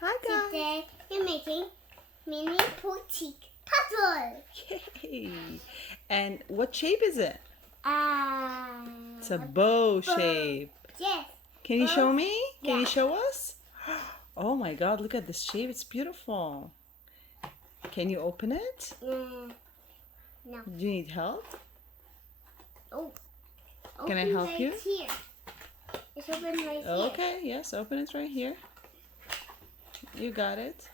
Hi guys. Today we're making mini boutique puzzle. Yay! And what shape is it? It's a bow bow. shape. Yes. Can you show me? Can Yeah. you show us? Oh my God, look at this shape. It's beautiful. Can you open it? No. Do you need help? Oh. Can I Open help right you? Here. It's open right here. Okay, yes, open it right here. You got it.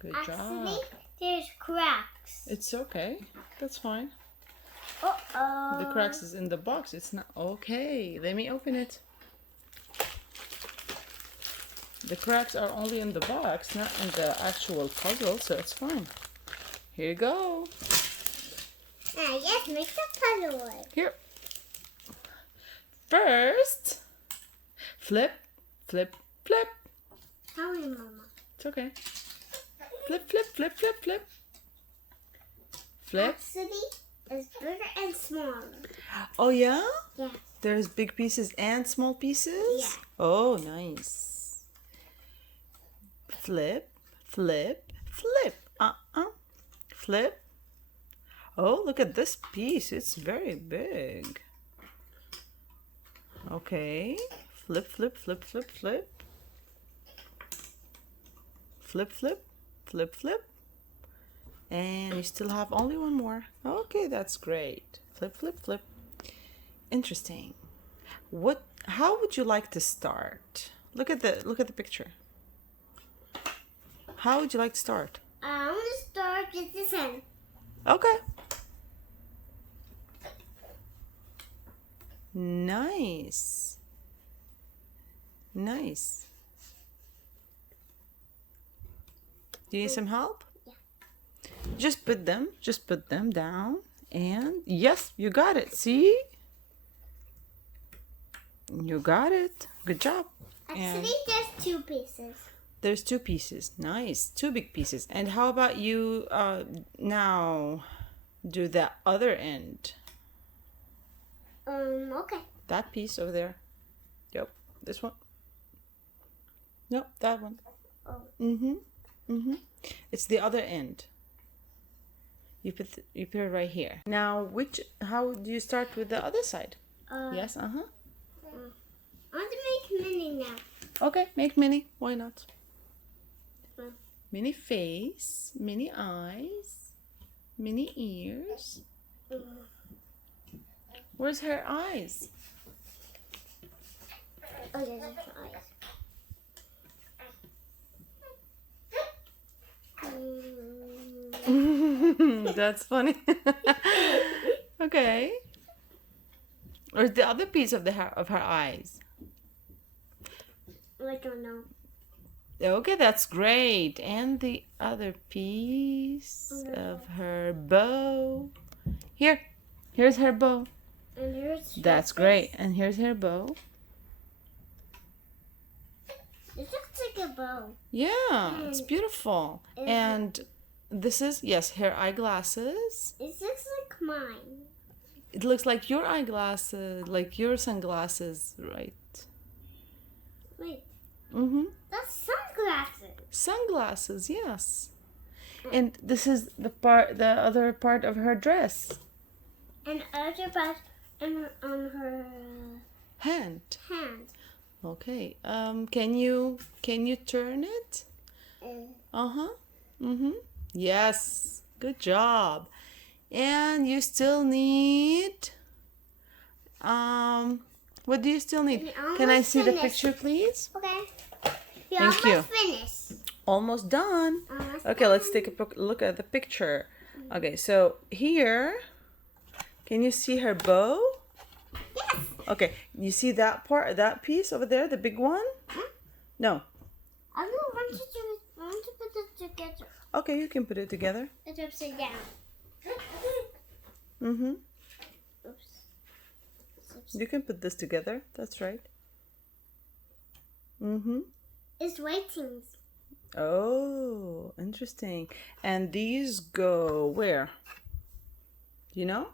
Good Actually, job. there's cracks. It's okay. That's fine. Uh-oh. The cracks is in the box. It's not okay. Let me open it. The cracks are only in the box, not in the actual puzzle, so it's fine. Here you go. Yes, make the puzzle. Here. First, flip, flip, flip. Sorry, Mama. It's okay. Flip, flip, flip, flip, flip. Flip. Actually, it's bigger and smaller. Oh yeah? Yeah. There's big pieces and small pieces? Yeah. Oh, nice. Flip, flip, flip. Flip. Oh, look at this piece. It's very big. Okay. Flip, flip, flip, flip, flip. Flip, flip, flip, flip. And you still have only one more. Okay, that's great. Flip, flip, flip. Interesting. How would you like to start? Look at the picture. How would you like to start? I want to start with this end. Okay. Nice. Nice. Do you need some help? Yeah. Just put them down, and yes, you got it. See? You got it. Good job. Actually, there's two pieces. There's two pieces. Nice. Two big pieces. And how about you now do the other end? Okay. That piece over there. Yep. This one. Nope, that one. Oh. It's the other end. You put it right here. Now, how do you start with the other side? Yes, I want to make mini now. Okay, make mini. Why not? Mm. Mini face, mini eyes, mini ears. Where's her eyes? Oh, there's eyes. That's funny. Okay. Where's the other piece of her eyes? I don't know. Okay, that's great. And the other piece of her bow. Here's her bow. And here's That's great. And here's her bow. It looks like a bow. Yeah, it's beautiful. And this is, yes, her eyeglasses. It looks like mine. It looks like your eyeglasses, like your sunglasses, right? Wait, Mm-hmm. that's sunglasses. Sunglasses, yes. And this is the other part of her dress. And other part on her Hand. hand. Okay. Can you turn it? Uh-huh. Mm-hmm. Yes. Good job. And you still need what do you still need? Can I see the picture, please? Okay. Thank you. Finished. Almost done. Almost Okay, let's take a look at the picture. Okay, so here, can you see her bow? Yes. Okay, you see that that piece over there, the big one? No. I don't want to put it together. Okay, you can put it together. It's upside down. Mm-hmm. Oops. You can put this together. That's right. Mm-hmm. It's waiting. Oh, interesting. And these go where? Do you know?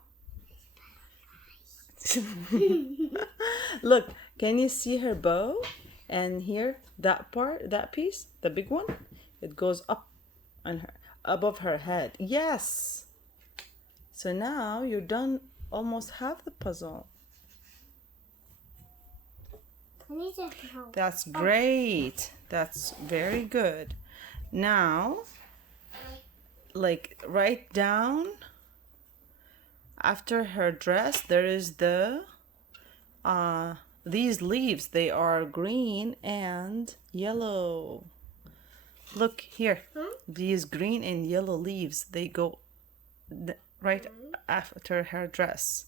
Look, can you see her bow? And here, that part, that piece, the big one, it goes up on her, above her head. Yes. So now you're done almost half the puzzle. I need to help. That's great. That's very good. Now, like right down after her dress, there is the these leaves. They are green and yellow. Look here. These green and yellow leaves, they go right after her dress.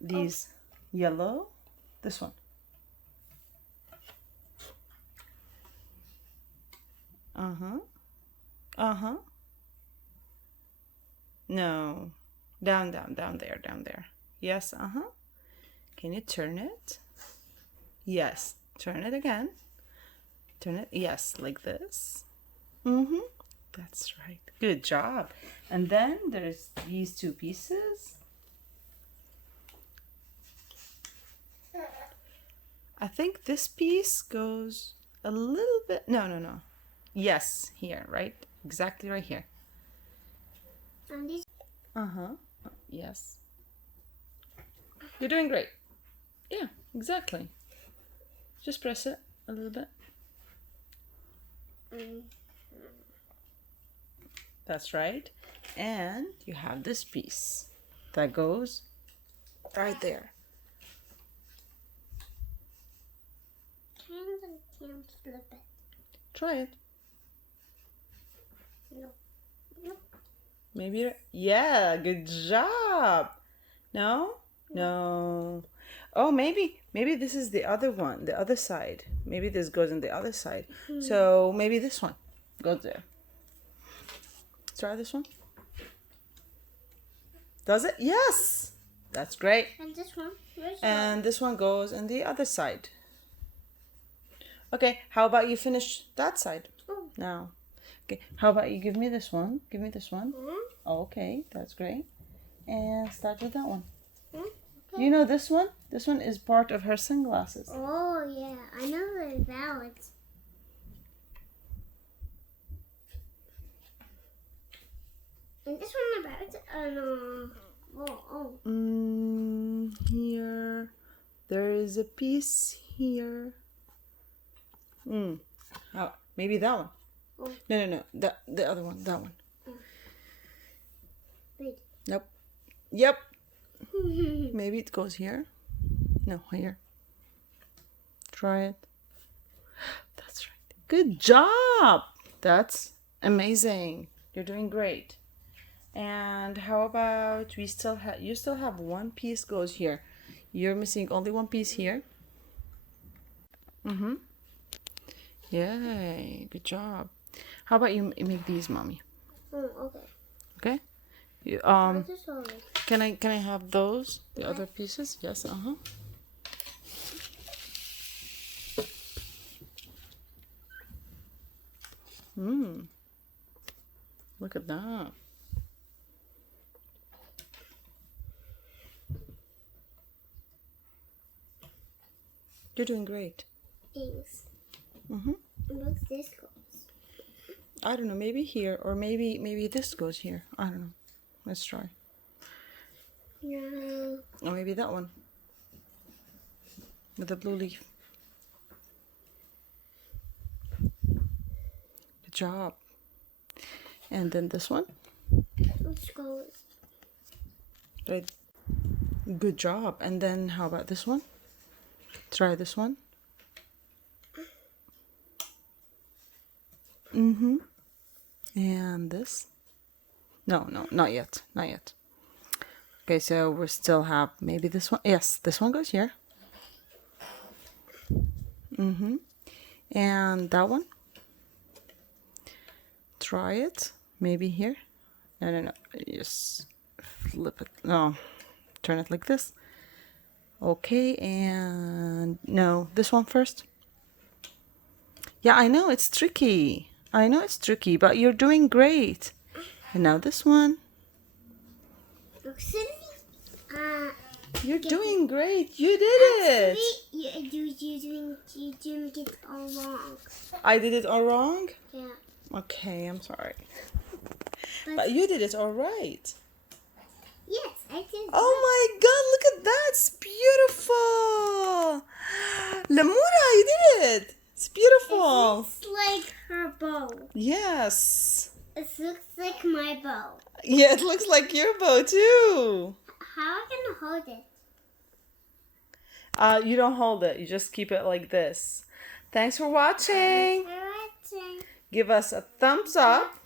These yellow, this one. No. Down there. Yes, Can you turn it? Yes. Turn it again. Turn it. Yes, like this. That's right. Good job. And then there's these two pieces. I think this piece goes a little bit. No. Yes, here, right? Exactly right here. And these. Yes. You're doing great. Yeah, exactly. Just press it a little bit. That's right. And you have this piece that goes right there. Can't flip it. Try it. No. Maybe. Yeah, good job. No? No. Oh, maybe this is the other one, the other side. Maybe this goes on the other side. So maybe this one goes there. Try this one. Does it? Yes. That's great. And this one? And this one goes on the other side. Okay, how about you finish that side now? Okay, how about you give me this one? Give me this one. Okay, that's great. And start with that one. Okay. You know this one? This one is part of her sunglasses. Oh, yeah. I know the balance. And this one about it? Here. There is a piece here. Oh, maybe that one. No. The other one. That one. Wait. Nope. Yep. Maybe it goes here. No, here. Try it. That's right. Good job. That's amazing. You're doing great. And how about you still have one piece goes here. You're missing only one piece here. Yay, good job. How about you make these, mommy? Okay. Okay. You, This already. can I have those? The other pieces? Yes. Look at that. You're doing great. Thanks. What's this goes? I don't know, maybe here or maybe this goes here. I don't know. Let's try. No. Or maybe that one. With the blue leaf. Good job. And then this one. Let's go. Right. Good job. And then how about this one? Try this one. And this. No, not yet. Not yet. Okay, so we still have maybe this one. Yes, this one goes here. And that one. Try it. Maybe here. No. Just flip it. No. Turn it like this. Okay, and no, this one first. Yeah, I know it's tricky. But you're doing great. And now this one. You're doing great. You did it. You doing it all wrong. I did it all wrong? Yeah. Okay, I'm sorry. But you did it all right. Yes, I did. Oh my God, look at that. It's beautiful. Lamura, you did it. It's beautiful. It's like her bow. Yes. It looks like my bow. Yeah, it looks like your bow too. How can I hold it? You don't hold it. You just keep it like this. Thanks for watching. Give us a thumbs up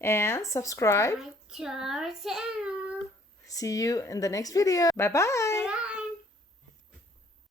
and subscribe. My channel. See you in the next video. Bye-bye.